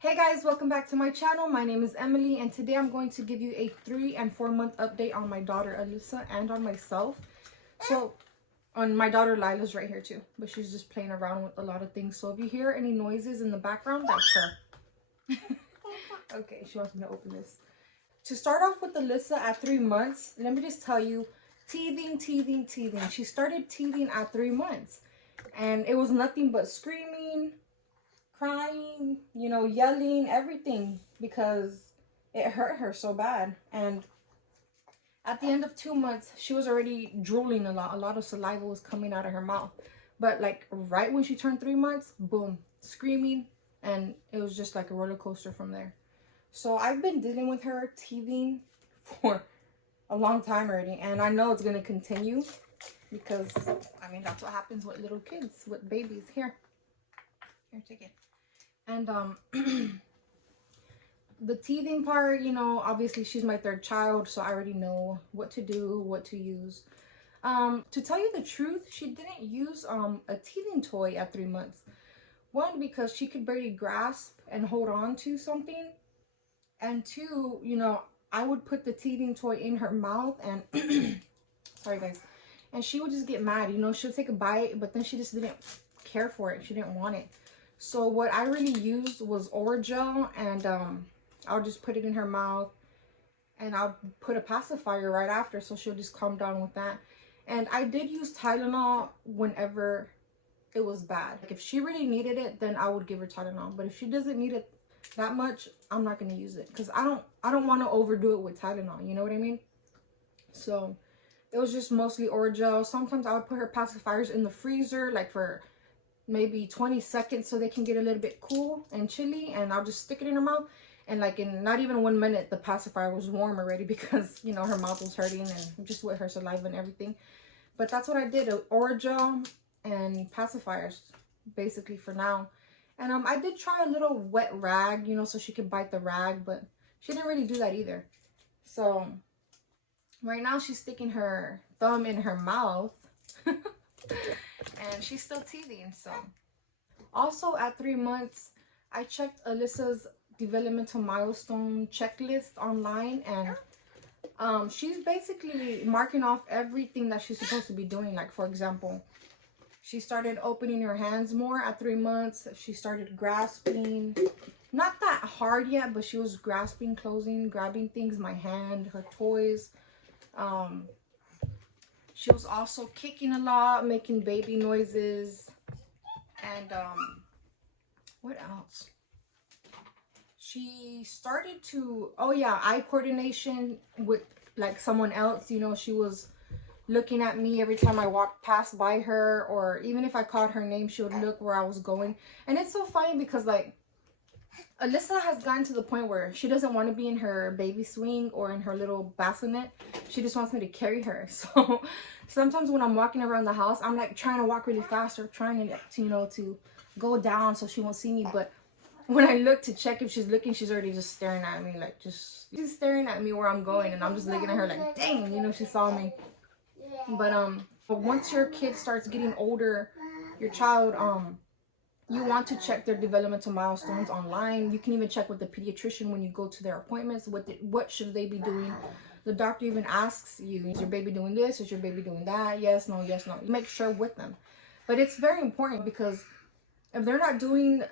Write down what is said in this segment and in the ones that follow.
Hey guys, welcome back to my channel. My name is Emily and today I'm going to give you a 3 and 4 month update on my daughter Alyssa and on myself. So on my daughter Lila's right here too, but she's just playing around with a lot of things. So if you hear any noises in the background, that's her. Okay, she wants me to open this. To start off with Alyssa at 3 months, let me just tell you, teething. She started teething at 3 months and it was nothing but screaming, crying, you know, yelling, everything, because it hurt her so bad. And at the end of 2 months, she was already drooling a lot of saliva was coming out of her mouth. But like right when she turned 3 months, boom, screaming, and it was just like a roller coaster from there. So I've been dealing with her teething for a long time already, and I know it's going to continue because I mean that's what happens with little kids, with babies. Here, take it. And the teething part, you know, obviously she's my 3rd child, so I already know what to do, what to use. To tell you the truth, she didn't use a teething toy at 3 months. One, because she could barely grasp and hold on to something, and 2, you know, I would put the teething toy in her mouth and sorry guys, and she would just get mad. You know, she'll take a bite, but then she just didn't care for it. She didn't want it. So what I really used was Orajel, and I'll just put it in her mouth and I'll put a pacifier right after, so she'll just calm down with that. And I did use Tylenol whenever it was bad. Like if she really needed it, then I would give her Tylenol. But if she doesn't need it that much, I'm not going to use it, because I don't want to overdo it with Tylenol, you know what I mean? So it was just mostly Orajel. Sometimes I would put her pacifiers in the freezer, like for maybe 20 seconds, so they can get a little bit cool and chilly, and I'll just stick it in her mouth, and like in not even 1 minute the pacifier was warm already, because you know her mouth was hurting and just with her saliva and everything. But that's what I did, Orajel and pacifiers basically for now. And I did try a little wet rag, you know, so she could bite the rag, but she didn't really do that either. So right now she's sticking her thumb in her mouth and she's still teething. So also at 3 months, I checked Alyssa's developmental milestone checklist online, and she's basically marking off everything that she's supposed to be doing. Like for example, she started opening her hands more at 3 months. She started grasping, not that hard yet, but she was grasping, closing, grabbing things, my hand, her toys. She was also kicking a lot, making baby noises. And what else? She started to, oh yeah, eye coordination with like someone else. You know, she was looking at me every time I walked past by her, or even if I called her name, she would look where I was going. And it's so funny because like Alyssa has gotten to the point where she doesn't want to be in her baby swing or in her little bassinet. She just wants me to carry her. So sometimes when I'm walking around the house, I'm like trying to walk really fast, or trying to, you know, to go down so she won't see me. But when I look to check if she's looking, she's already just staring at me, like she's staring at me where I'm going, and I'm just looking at her like, dang, you know, she saw me. But once your kid starts getting older, your child, you want to check their developmental milestones online. You can even check with the pediatrician when you go to their appointments. What should they be doing? The doctor even asks you, is your baby doing this? Is your baby doing that? Yes, no, yes, no. You make sure with them. But it's very important, because if they're not doing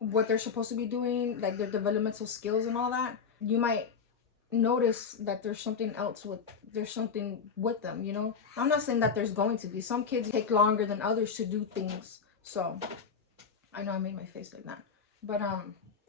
what they're supposed to be doing, like their developmental skills and all that, you might notice that there's something with them, you know. I'm not saying that there's going to be. Some kids take longer than others to do things. So I know I made my face like that, but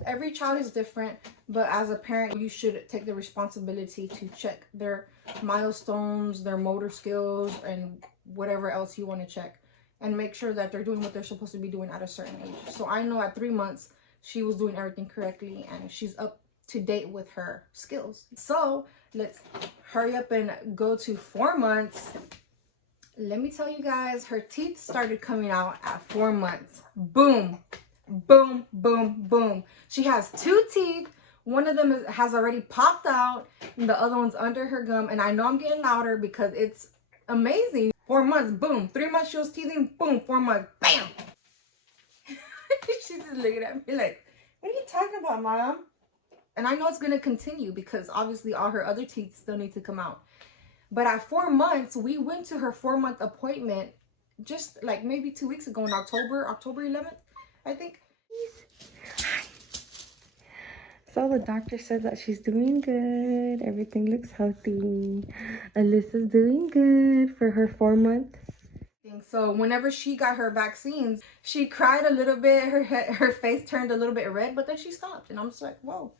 every child is different. But as a parent, you should take the responsibility to check their milestones, their motor skills, and whatever else you want to check, and make sure that they're doing what they're supposed to be doing at a certain age. So I know at 3 months she was doing everything correctly, and she's up to date with her skills. So let's hurry up and go to 4 months. Let me tell you guys, her teeth started coming out at 4 months. Boom, boom, boom, boom. She has 2 teeth. One of them has already popped out, and the other one's under her gum. And I know I'm getting louder because it's amazing. 4 months, boom. 3 months she was teething, boom. 4 months, bam. She's just looking at me like, What are you talking about, Mom? And I know it's going to continue because obviously all her other teeth still need to come out. But at 4 months, we went to her 4-month appointment just like maybe 2 weeks ago in October 11th, I think. So the doctor said that she's doing good. Everything looks healthy. Alyssa's doing good for her 4-month. So whenever she got her vaccines, she cried a little bit. Her face turned a little bit red, but then she stopped. And I'm just like, whoa.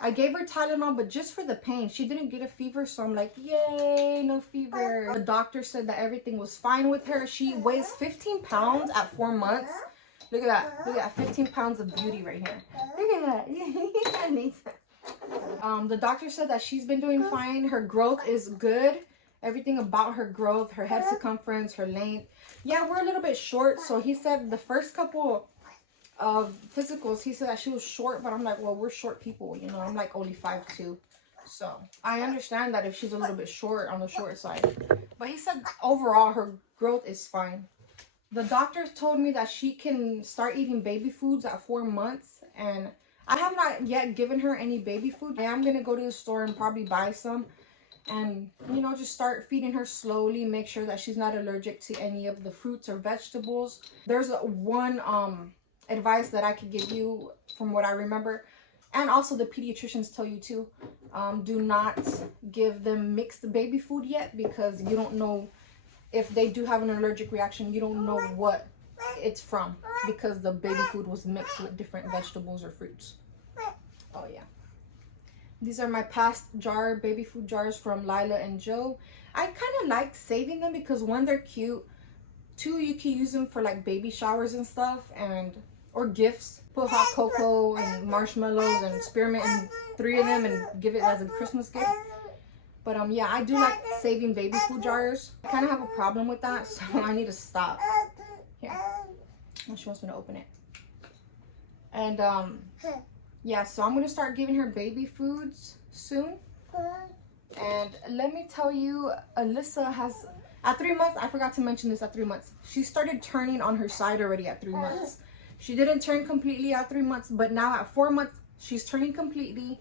I gave her Tylenol, but just for the pain. She didn't get a fever, so I'm like, yay, no fever. The doctor said that everything was fine with her. She weighs 15 pounds at 4 months. Look at that. Look at that. 15 pounds of beauty right here. Look at that. The doctor said that she's been doing fine. Her growth is good. Everything about her growth, her head circumference, her length. Yeah, we're a little bit short. So he said the first couple of physicals, he said that she was short. But I'm like, well, we're short people. You know, I'm like only 5'2". So I understand that if she's a little bit short on the short side. But he said overall her growth is fine. The doctors told me that she can start eating baby foods at 4 months. And I have not yet given her any baby food. I am going to go to the store and probably buy some. And, you know, just start feeding her slowly. Make sure that she's not allergic to any of the fruits or vegetables. There's one advice that I could give you from what I remember. And also the pediatricians tell you too. Do not give them mixed baby food yet. Because you don't know if they do have an allergic reaction. You don't know what it's from. Because the baby food was mixed with different vegetables or fruits. Oh, yeah. These are my past baby food jars from Lila and Joe. I kind of like saving them because one, they're cute. Two, you can use them for like baby showers and stuff, or gifts. Put hot cocoa and marshmallows and spearmint in 3 of them and give it as a Christmas gift. But yeah, I do like saving baby food jars. I kind of have a problem with that, so I need to stop. Here. Oh, she wants me to open it. And yeah, so I'm going to start giving her baby foods soon. And let me tell you, Alyssa has, at 3 months, I forgot to mention this at 3 months. She started turning on her side already at 3 months. She didn't turn completely at 3 months, but now at 4 months, she's turning completely.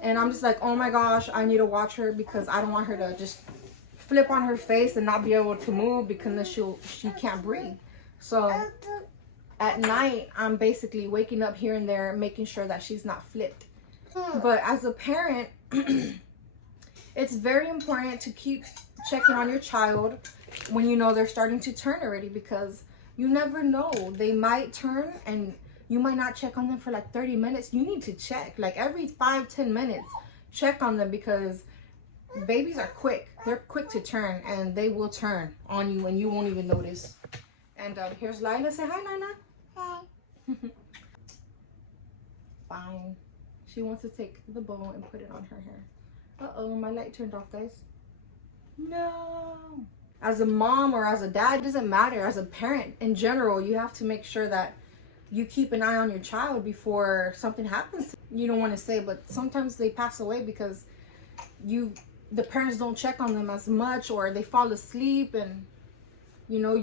And I'm just like, oh my gosh, I need to watch her because I don't want her to just flip on her face and not be able to move because then she can't breathe. So at night, I'm basically waking up here and there, making sure that she's not flipped. But as a parent, it's very important to keep checking on your child when you know they're starting to turn already, because you never know. They might turn and you might not check on them for like 30 minutes. You need to check like every 5-10 minutes. Check on them because babies are quick. They're quick to turn, and they will turn on you and you won't even notice. And here's Lila. Say hi, Nana. Fine. She wants to take the bow and put it on her hair. Uh-oh, my light turned off, guys. No. As a mom or as a dad, it doesn't matter. As a parent in general, you have to make sure that you keep an eye on your child before something happens. You don't want to say, but sometimes they pass away because the parents don't check on them as much, or they fall asleep, and you know,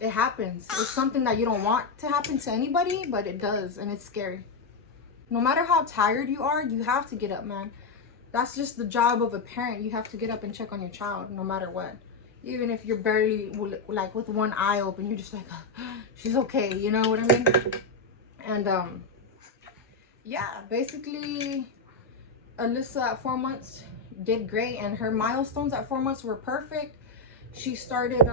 it happens. It's something that you don't want to happen to anybody, but it does, and it's scary. No matter how tired you are, you have to get up, man. That's just the job of a parent. You have to get up and check on your child, no matter what. Even if you're barely, like, with one eye open, you're just like, oh, she's okay, you know what I mean? And, yeah, basically, Alyssa at 4 months did great, and her milestones at 4 months were perfect. She started,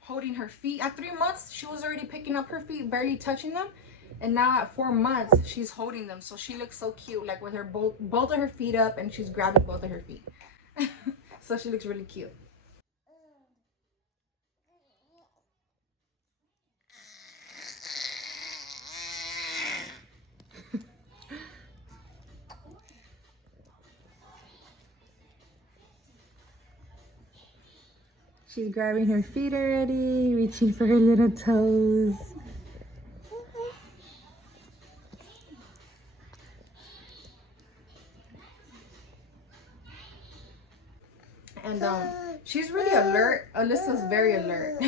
holding her feet. At 3 months, she was already picking up her feet, barely touching them. And now at 4 months, she's holding them. So she looks so cute, like with her both of her feet up, and she's grabbing both of her feet. So she looks really cute. She's grabbing her feet already, reaching for her little toes. And she's really alert. Alyssa's very alert.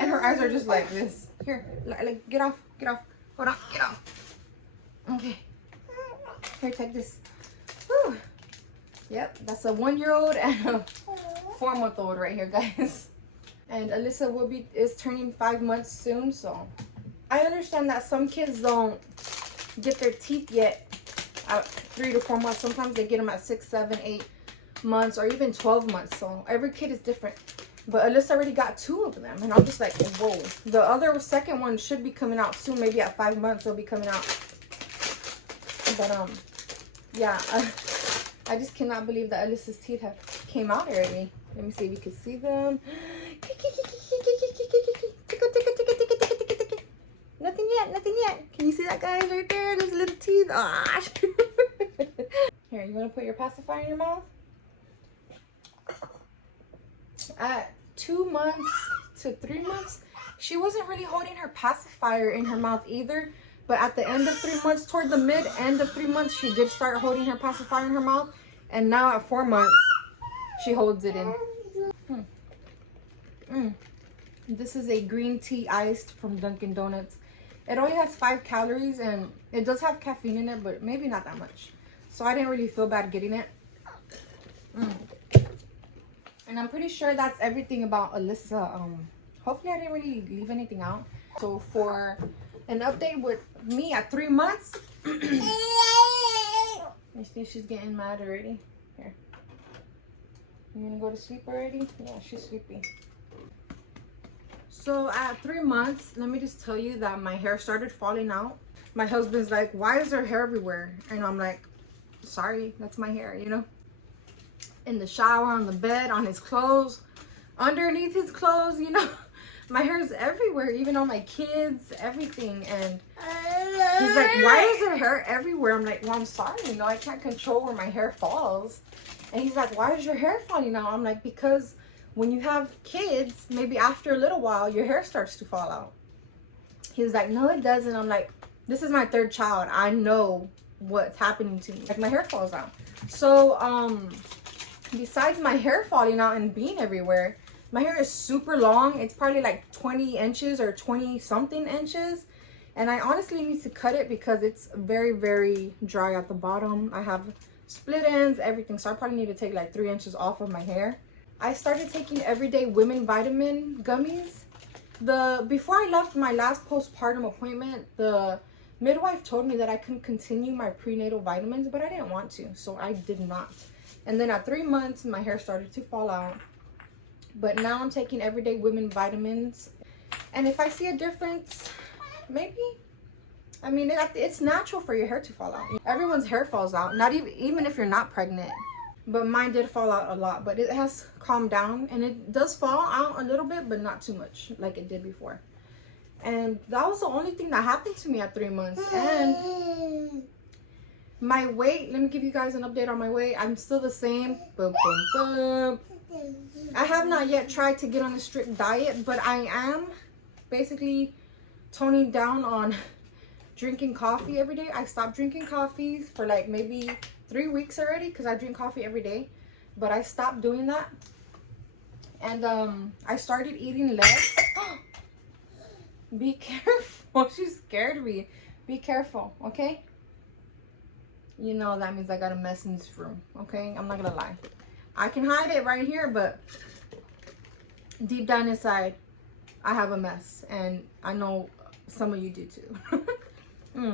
And her eyes are just like this. Here, like, get off, hold on, get off. Okay. Here, take this. Whew. Yep, that's a 1-year-old and a 4-month-old right here, guys. And Alyssa is turning 5 months soon, so I understand that some kids don't get their teeth yet at 3 to 4 months. Sometimes they get them at 6, 7, 8 months, or even 12 months. So every kid is different. But Alyssa already got 2 of them, and I'm just like, whoa. The second one should be coming out soon. Maybe at 5 months they'll be coming out. But yeah, I just cannot believe that Alyssa's teeth have came out already. Let me see if you can see them. Nothing yet, nothing yet. Can you see that, guys, right there? Those little teeth. Ah. Here, you want to put your pacifier in your mouth? At 2 months to 3 months, she wasn't really holding her pacifier in her mouth either. But at the end of 3 months, toward the end of 3 months, she did start holding her pacifier in her mouth. And now at 4 months, she holds it in. This is a green tea iced from Dunkin' Donuts. It only has 5 calories and it does have caffeine in it, but maybe not that much. So I didn't really feel bad getting it. And I'm pretty sure that's everything about Alyssa. Hopefully I didn't really leave anything out. So for an update with me at 3 months. I think she's getting mad already. Here. You gonna go to sleep already? Yeah, she's sleepy. So at 3 months, let me just tell you that my hair started falling out. My husband's like, why is there hair everywhere? And I'm like, sorry, that's my hair, you know? In the shower, on the bed, on his clothes, underneath his clothes, you know? My hair is everywhere, even on my kids, everything. And he's like, why is there hair everywhere? I'm like, well, I'm sorry, you know, I can't control where my hair falls. And he's like, why is your hair falling out? I'm like, because when you have kids, maybe after a little while, your hair starts to fall out. He was like, no, it doesn't. I'm like, this is my 3rd child. I know what's happening to me. Like, my hair falls out. So, besides my hair falling out and being everywhere, my hair is super long. It's probably like 20 inches or 20 something inches. And I honestly need to cut it because it's very, very dry at the bottom. I have split ends, everything. So I probably need to take like 3 inches off of my hair. I started taking everyday women vitamin gummies. Before I left my last postpartum appointment, the midwife told me that I couldn't continue my prenatal vitamins, but I didn't want to, so I did not. And then at 3 months, my hair started to fall out. But now I'm taking everyday women vitamins. And if I see a difference, maybe. I mean, it's natural for your hair to fall out. Everyone's hair falls out, not even if you're not pregnant. But mine did fall out a lot, but it has calmed down. And it does fall out a little bit, but not too much like it did before. And that was the only thing that happened to me at 3 months. And my weight, let me give you guys an update on my weight. I'm still the same. Boom, boom, boom. I have not yet tried to get on a strict diet, but I am basically toning down on drinking coffee every day. I stopped drinking coffee for like maybe 3 weeks already because I drink coffee every day, but I stopped doing that. And I started eating less. Be careful. She scared me. Be careful, okay? You know that means I got a mess in this room, okay? I'm not gonna lie. I can hide it right here, but deep down inside, I have a mess. And I know some of you do too. I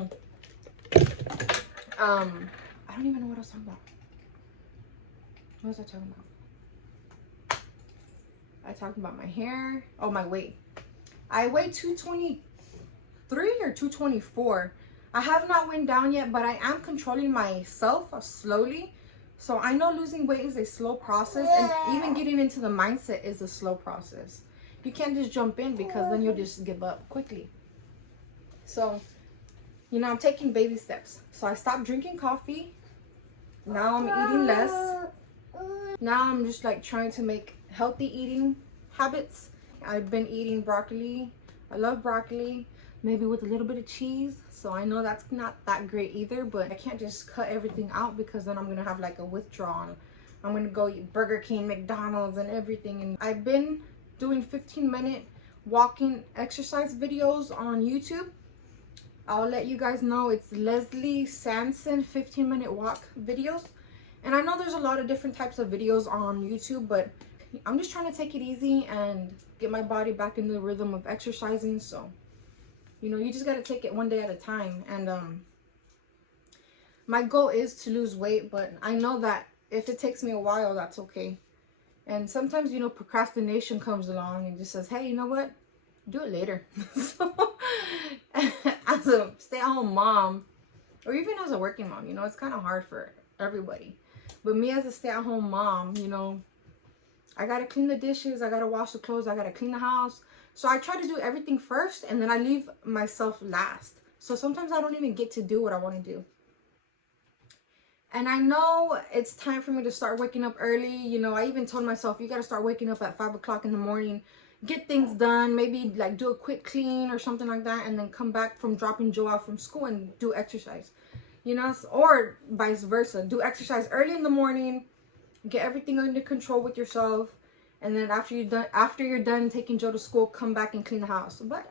don't even know what I was talking about. What was I talking about? I talked about my hair. Oh, my weight. I weigh 223 or 224. I have not went down yet, but I am controlling myself slowly. So I know losing weight is a slow process, and even getting into the mindset is a slow process. You can't just jump in because then you'll just give up quickly. So, you know, I'm taking baby steps. So I stopped drinking coffee. Now I'm eating less. Now I'm just like trying to make healthy eating habits. I've been eating broccoli. I love broccoli. Maybe with a little bit of cheese. So I know that's not that great either, but I can't just cut everything out because then I'm gonna have like a withdrawal. I'm gonna go eat Burger King, McDonald's and everything. And I've been doing 15-minute walking exercise videos on YouTube. I'll let you guys know. It's Leslie Sanson 15-minute walk videos. And I know there's a lot of different types of videos on YouTube, but I'm just trying to take it easy and get my body back into the rhythm of exercising. So, you know, you just got to take it one day at a time. And my goal is to lose weight, but I know that if it takes me a while, that's okay. And sometimes, you know, procrastination comes along and just says, hey, you know what? Do it later. So, as a stay-at-home mom, or even as a working mom, you know, it's kind of hard for everybody. But me as a stay-at-home mom, you know, I got to clean the dishes. I got to wash the clothes. I got to clean the house. So I try to do everything first, and then I leave myself last. So sometimes I don't even get to do what I want to do. And I know it's time for me to start waking up early. You know, I even told myself, you got to start waking up at 5 o'clock in the morning. Get things done. Maybe like do a quick clean or something like that. And then come back from dropping Joe off from school and do exercise. You know, or vice versa. Do exercise early in the morning. Get everything under control with yourself. And then after you're done taking Joe to school, come back and clean the house. But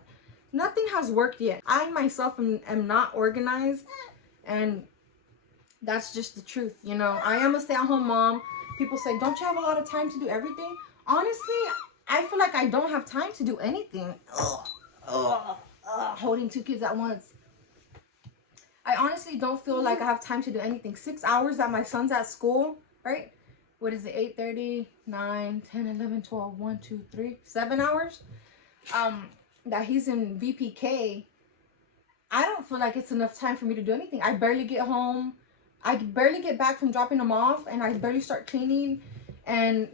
nothing has worked yet. I myself am not organized. And that's just the truth, you know. I am a stay-at-home mom. People say, don't you have a lot of time to do everything? Honestly, I feel like I don't have time to do anything. Holding 2 kids at once. I honestly don't feel like I have time to do anything. 6 hours that my son's at school, right? What is it? 8:30, 9, 10, 11, 12, 1, 2, 3, 7 hours. That he's in VPK. I don't feel like it's enough time for me to do anything. I barely get home. I barely get back from dropping them off, and I barely start cleaning. And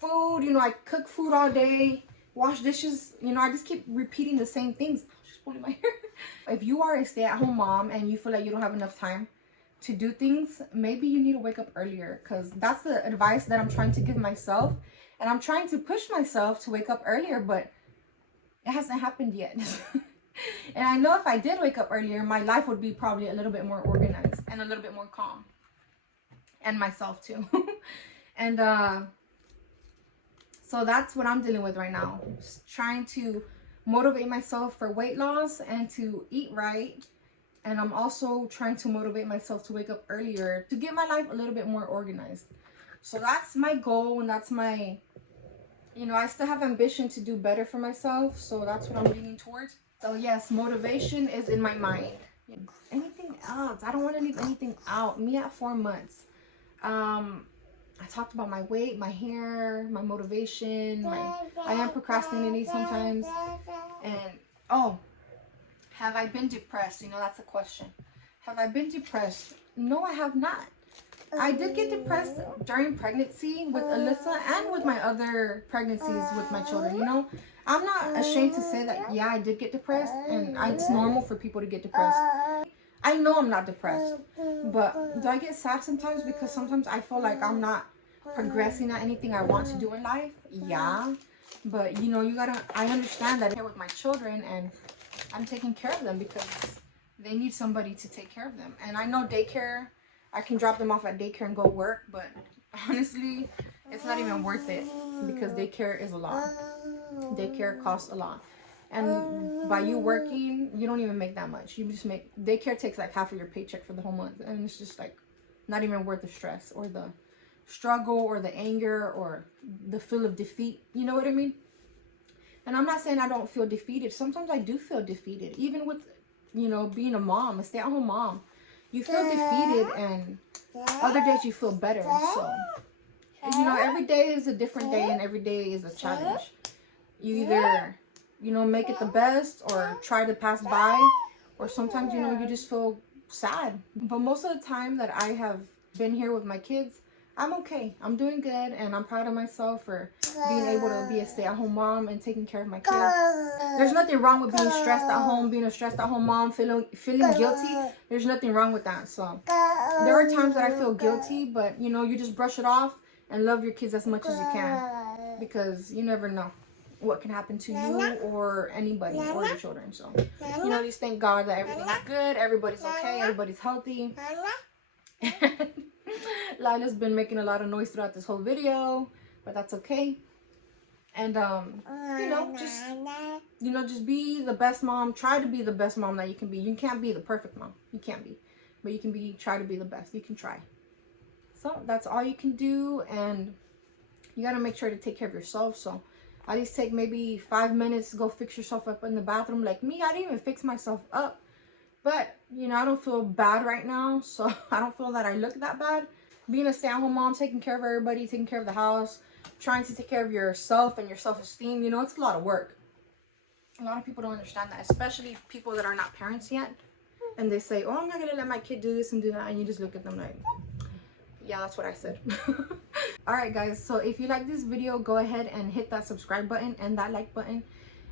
food, you know, I cook food all day, wash dishes, you know, I just keep repeating the same things. Just pulling my hair. If you are a stay-at-home mom and you feel like you don't have enough time to do things, maybe you need to wake up earlier, because that's the advice that I'm trying to give myself. And I'm trying to push myself to wake up earlier, but it hasn't happened yet. And I know if I did wake up earlier, my life would be probably a little bit more organized and a little bit more calm. And myself too. And so that's what I'm dealing with right now. Just trying to motivate myself for weight loss and to eat right. And I'm also trying to motivate myself to wake up earlier to get my life a little bit more organized. So that's my goal, and that's my, you know, I still have ambition to do better for myself. So that's what I'm leaning towards. So yes, motivation is in my mind. Anything else? I don't want to leave anything out. Me at 4 months. I talked about my weight, my hair, my motivation. I am procrastinating sometimes. And oh, have I been depressed? You know, that's a question. Have I been depressed? No, I have not. I did get depressed during pregnancy with Alyssa and with my other pregnancies with my children, you know. I'm not ashamed to say that, yeah, I did get depressed, and it's normal for people to get depressed. I know I'm not depressed, but do I get sad sometimes because sometimes I feel like I'm not progressing at anything I want to do in life? Yeah, but you know, I understand that I'm here with my children and I'm taking care of them because they need somebody to take care of them. And I know daycare, I can drop them off at daycare and go work, but honestly, it's not even worth it because daycare is a lot. Daycare costs a lot. And by you working, you don't even make that much. You just make, daycare takes like half of your paycheck for the whole month. And it's just like not even worth the stress or the struggle or the anger or the feel of defeat. You know what I mean? And I'm not saying I don't feel defeated. Sometimes I do feel defeated. Even with, you know, being a mom, a stay-at-home mom. You feel defeated, and other days you feel better. So, you know, every day is a different day and every day is a challenge. You either, you know, make it the best or try to pass by, or sometimes, you know, you just feel sad. But most of the time that I have been here with my kids, I'm okay. I'm doing good, and I'm proud of myself for being able to be a stay-at-home mom and taking care of my kids. There's nothing wrong with being stressed at home, being a stressed-at-home mom, feeling guilty. There's nothing wrong with that. So there are times that I feel guilty, but, you know, you just brush it off and love your kids as much as you can, because you never know what can happen to you or anybody or your children. So, you know, just thank God that everything's good, everybody's okay, everybody's healthy. Lila's been making a lot of noise throughout this whole video, but that's okay. And just be the best mom. Try to be the best mom that you can be. You can't be the perfect mom. You can't be. But you can try to be the best. You can try. So that's all you can do, and you got to make sure to take care of yourself. So at least take maybe 5 minutes to go fix yourself up in the bathroom. Like me, I didn't even fix myself up. But, I don't feel bad right now. So I don't feel that I look that bad. Being a stay-at-home mom, taking care of everybody, taking care of the house, trying to take care of yourself and your self-esteem, it's a lot of work. A lot of people don't understand that, especially people that are not parents yet. And they say, oh, I'm not going to let my kid do this and do that. And you just look at them like, yeah, that's what I said. Alright guys, so if you like this video, go ahead and hit that subscribe button and that like button.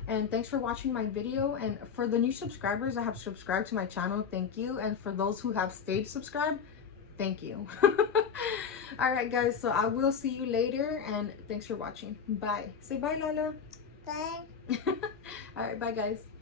And thanks for watching my video. And for the new subscribers that have subscribed to my channel, thank you. And for those who have stayed subscribed, thank you. Alright guys, so I will see you later, and thanks for watching. Bye. Say bye, Lala. Bye. Alright, bye guys.